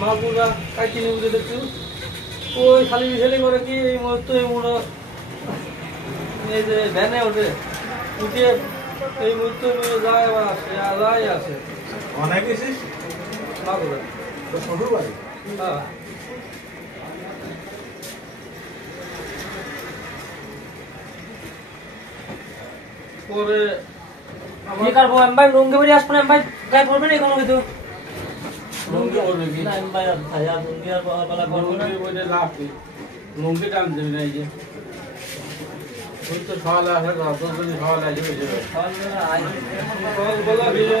মাগুরা কাটি নিয়ে দেখছি ওই খালি বিছেলি করে কি এই মুহূর্তে এই যে ভ্যানে ওঠে উঠে এই মুহূর্তে যায় আবার আসে যায় আসে অনেক এসেছিস মাগুরা তো শ্বশুর বাড়ি হ্যাঁ পরে কি করবো আমি ভাই লুঙ্গি পরে আসবো না ভাই গায়ে পড়বে না কোনো কিছু লুঙ্গি পরবে কি না আমি ভাই ভাইয়া লুঙ্গি আর বলা করবো না লুঙ্গি পরে লাভ কি লুঙ্গি টান দেবে না এই যে ওই তো সকালে আসে রাত যদি সকালে আসে হয়ে যাবে বলা দিয়ে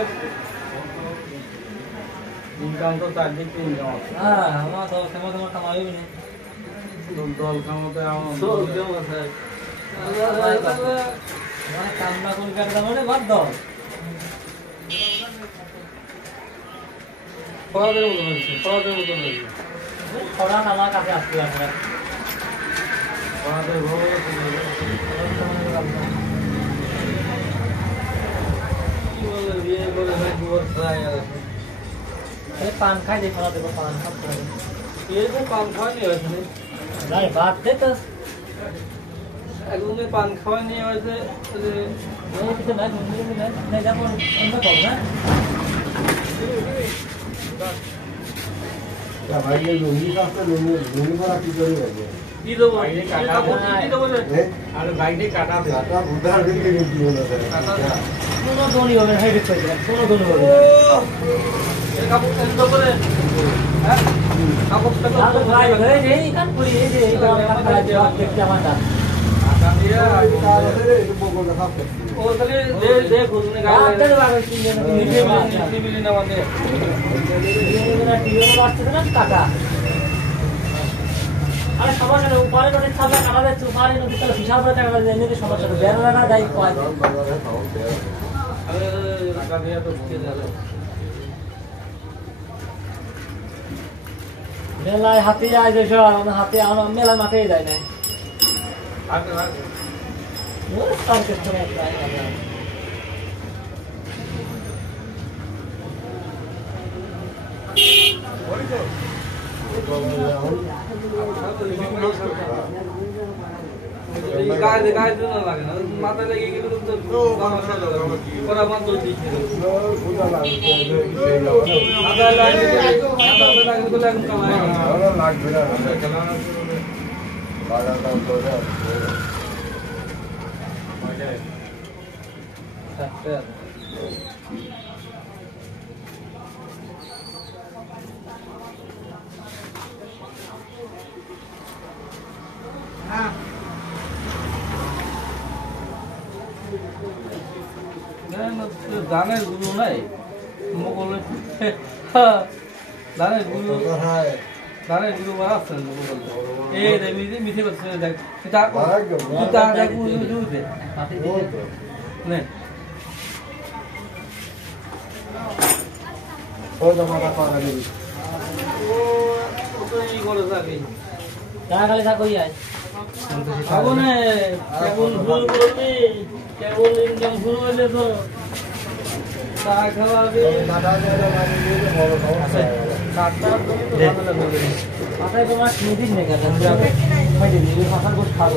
ইনকাম তো চারদিক তিন জমা হ্যাঁ আমার তো কেমন তোমার কামাই হবে না দল কামতে আমার মানে কামনা করে কাটতে মানে বাদ দাও পড়াদের মতো হয়েছে পড়াদের মতো হয়েছে খরা আমার কাছে আসতে লাগবে পড়াদের ভালো কি বলে বিয়ে করে ভাই দুবার ট্রাই আর পান খাই দেখো না দেখো পান খাবো এরকম পান খাওয়ানি হয়েছে ভাই বাদ দে তো একদমই পান খাওয়ানি হয়েছে এই কিছু নাই লুঙ্গি নাই নাই যাবো অন্য করবো না ভাই লুঙ্গি কাছে লুঙ্গি পরা কি করে যাবে কি দেবো কি দেবো আরে বাইকে কাটা দে কাটা উধার দিকে কি হলো কোনো দনি হবে না হেড করে দিলাম কোনো দনি হবে এই কাপড় এত করে হ্যাঁ কাপড়টা না তো ভাই এই কাট করি এই যে এই কাট করা যে দেখতে আমার দাম আটা দিয়ে একটু বগল রাখা ও তাহলে দে খুলনে গায়ে আটটা লাগে নিচে মিলি না মানে টিভির আসছে না টাকা আরে সমস্যা নেই উপরে নদীর সামনে কাটা যাচ্ছে উপরে নদীর তাহলে হিসাব করে টাকা যায় এমনিতে সমস্যা নেই বের রাখা যায় কয় আরে আটা দিয়ে তো কে যাবে মেলায় হাতে যায় যে সব হাতে আমার মেলায় মাথায় যায় না আগে আগে তার কিছু নেই গায়ে দিন লাগে না মাথায় লেগে গেলে তো ওরা মাত্র দিচ্ছে আদা লাগে তো এখন কামাই লাগবে না লাগাটা করে ধানের গুরু নাই মোগলে ধানের গুরু ধানের গুরু বাড়াচ্ছেন এই রে মিঠে মিঠে করছে দেখ খালি থাকো যায় কেমন ভুল করবি কেমন ইনকাম শুরু হইলে তো চা খাওয়াবি মাথায় তোমার নিদিন নেই কেন ফসল খাবো